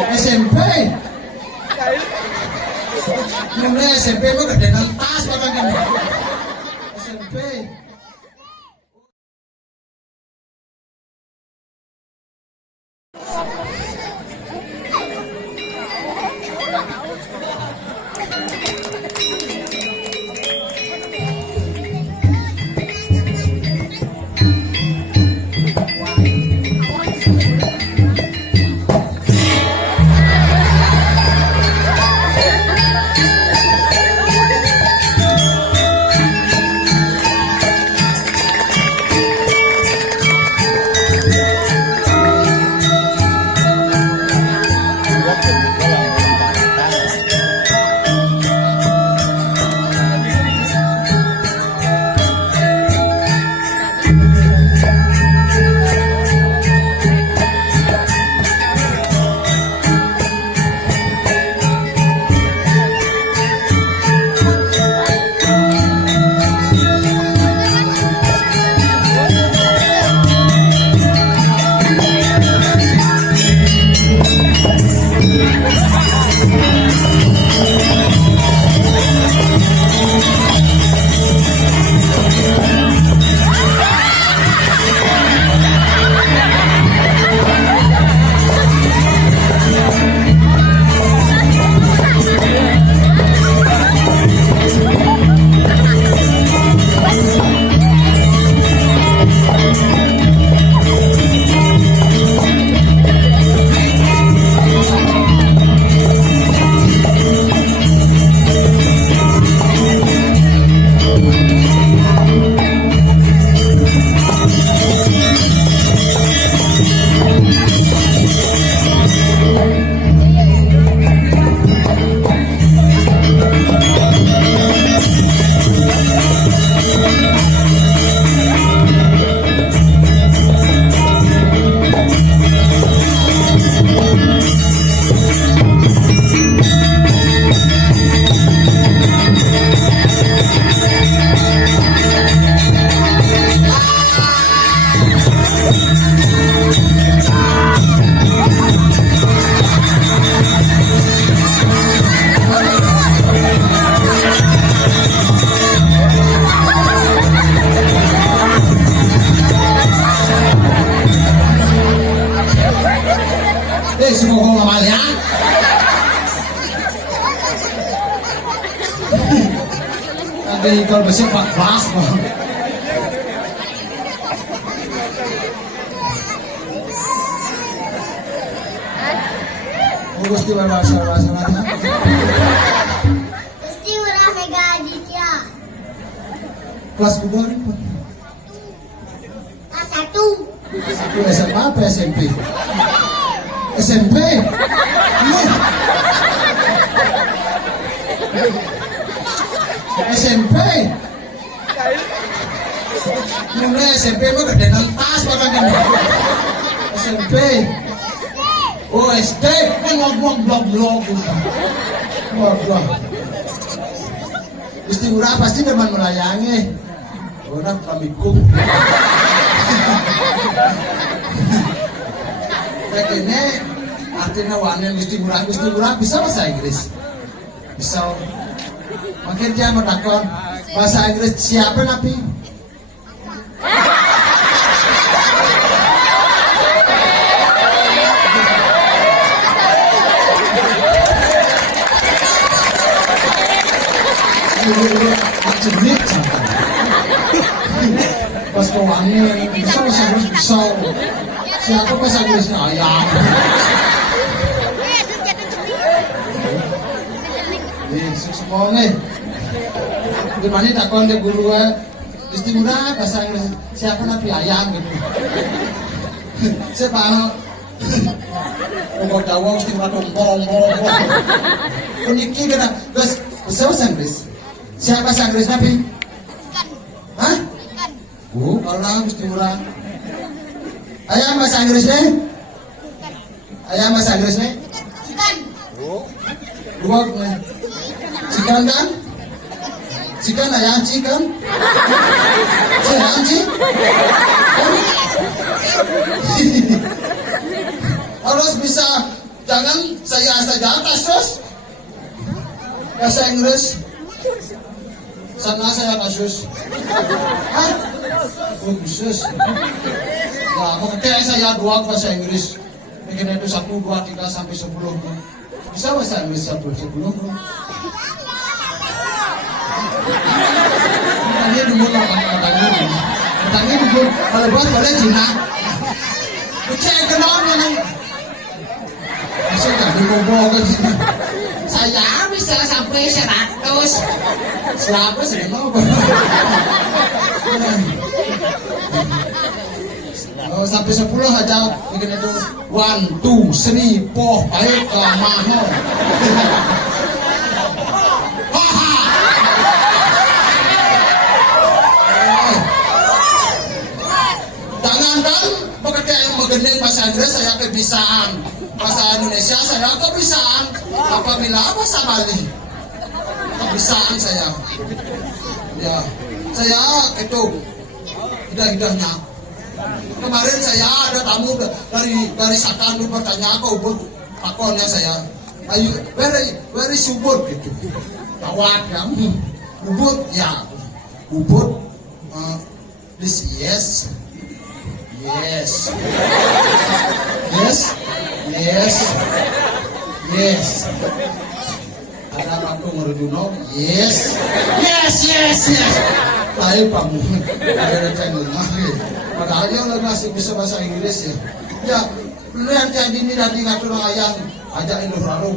SMP. Mulai SMP mah gede tas makanya. SMP. Semua ngomongnya. Ada kalau besok Pak Bas. Gusti bahasa bahasanya. Gusti udah Mega Aditya. Kelas berapa? Kelas 1. Satu SMA apa SMP? SMP. SMP. Mulai SMP mah gede tas makanya. SMP. Oh SD kan ngomong blok-blok gitu. Blok-blok. Gusti Urah pasti demen melayangi. Orang pamikung. Kayak ini artinya wani Gusti Urah bisa bahasa Inggris. Bisa. Makin dia menakon bahasa Inggris siapa nabi? Jenis pas keuangan bisa bahasa Inggris bisa. Siapa bahasa Inggrisnya ayam? Semua nih. Gimana takon dia guru Gusti Urah bahasa Inggris siapa nabi ayam gitu. Siapa? Ngomong Jawa Gusti Urah dompong. Uniki kena terus bahasa Inggris. Siapa bahasa Inggris nabi? Ikan. Hah? Ikan. Kalau Gusti Urah. Ayam bahasa Inggrisnya? Ayam bahasa Inggrisnya? Ikan. Dua chicken kan? Chicken ayam chicken? Ayam chicken? Harus bisa jangan kasus? Bahasa Inggris? Sana saya kasus. Hah? Oh, khusus. Nah, makanya saya dua bahasa Inggris. Bikin itu 1, 2, 3 sampai 10. Bisa bahasa Inggris 1, 10. Tanya dulu lah, tanya dulu. Kalau buat boleh Cina. Cek kenalnya nih. Saya tak dibobol ke sini. Saya bisa sampai 100. 100 lima. Oh, sampai 10 aja bikin itu 1, 2, 3, 4, baik ke maho. Jangankan pekerjaan yang mengenai bahasa Inggris saya kebisaan, bahasa Indonesia saya kebisaan, apabila bahasa Bali kebisaan saya. Ya, saya itu idah-idahnya. Kemarin saya ada tamu dari Sakandu bertanya ke Ubud, pakonnya saya, ayo very subur gitu, tawat ya, Ubud ya, Ubud, this yes. Yes. Yes. Yes. Yes. Ada aku merujuno. Yes. Yes. Yes. Yes. Tahu kamu. Ada channel lagi. Padahal yang masih bisa bahasa Inggris ya. Ya, lihat yang ini nanti ngatur ayang. Ajak Indo Rarum.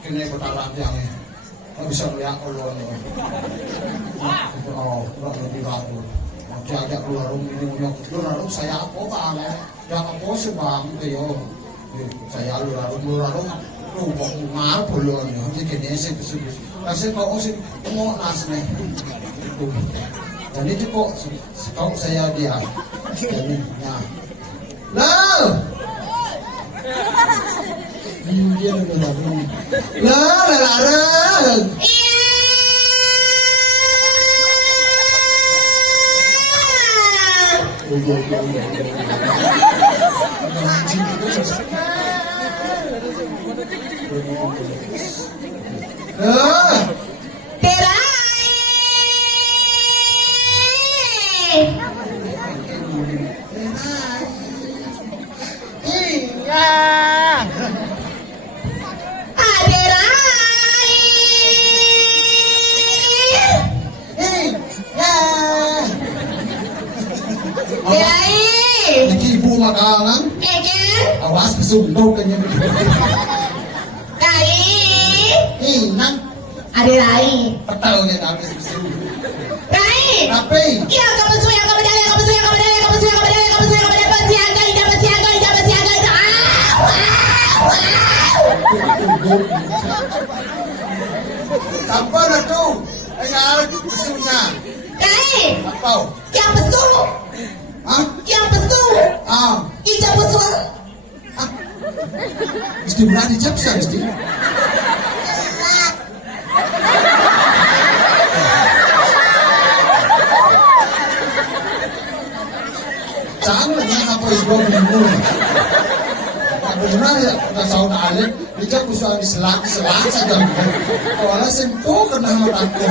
Kini bertalang yang bisa lihat Allah. Oh, lebih bagus. Jaga keluar rumah ini keluar rumah saya apa bang? Yang apa sih bang? Yo, saya keluar rumah tuh mau pulang ya. Jadi kini saya kesubus. Kasih kau sih mau nas nih. Dan itu kok kau saya dia. Ini, nah, lo, dia udah belum. Larang. Ibu makanan, awas besunduk kayaknya. Rai, Nang, ada Rai. tahu ya habis besunduk. Rai. Tapi, Iya, kamu suya, kamu dale, kamu suya, kamu dale, kamu suya, kamu dale, kamu suya, kamu dale, bersiaga, ida bersiaga, ida bersiaga, ida. apa dah tu? Ayah besundnya. Rai, Apa? yang besul, Hah? yang besul, Ah, ida besul. mesti berani capsa mesti. Jangan apa ibu minggu. Benar ya, kita tahu alik, kita bisa diselang saja. Kalau sempuh kena meraku.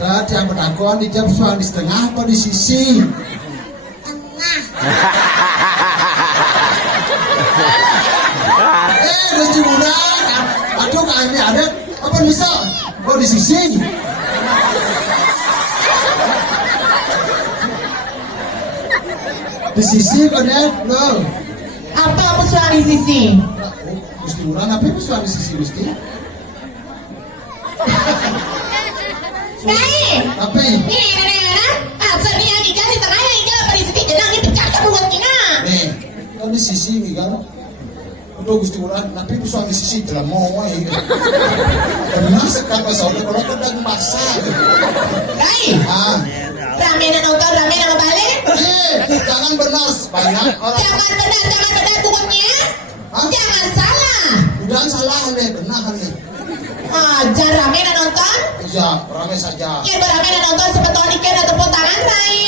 Tadi yang berdakwaan di jam soal di setengah apa di sisi? Tengah. Rezeki muda, aduh kami ada apa bisa? Oh di sisi. Di sisi kan ya, loh. Apa persoalan di sisi? Gusti murah, apa persoalan di sisi Gusti? Rai, Apa? ini nenek-nenek, asal dia ikan di tengahnya ikan apa di sisi jenang ini pecah buat kita. Nih, kan di sisi nih kan. Aduh Gusti murah, tapi persoalan di sisi dalam mau ya. Karena sekarang soalnya kalau kadang basah. Rai, Ah, ramen nonton, ramen sama balik. jangan benar banyak orang. Jangan benar bukannya. Hah? Jangan salah. Udah salah nih, benar nih. Ajar ramen nonton. Iya, ramai saja. Ya ramen nonton sebetulnya ikan ataupun tangan Rai.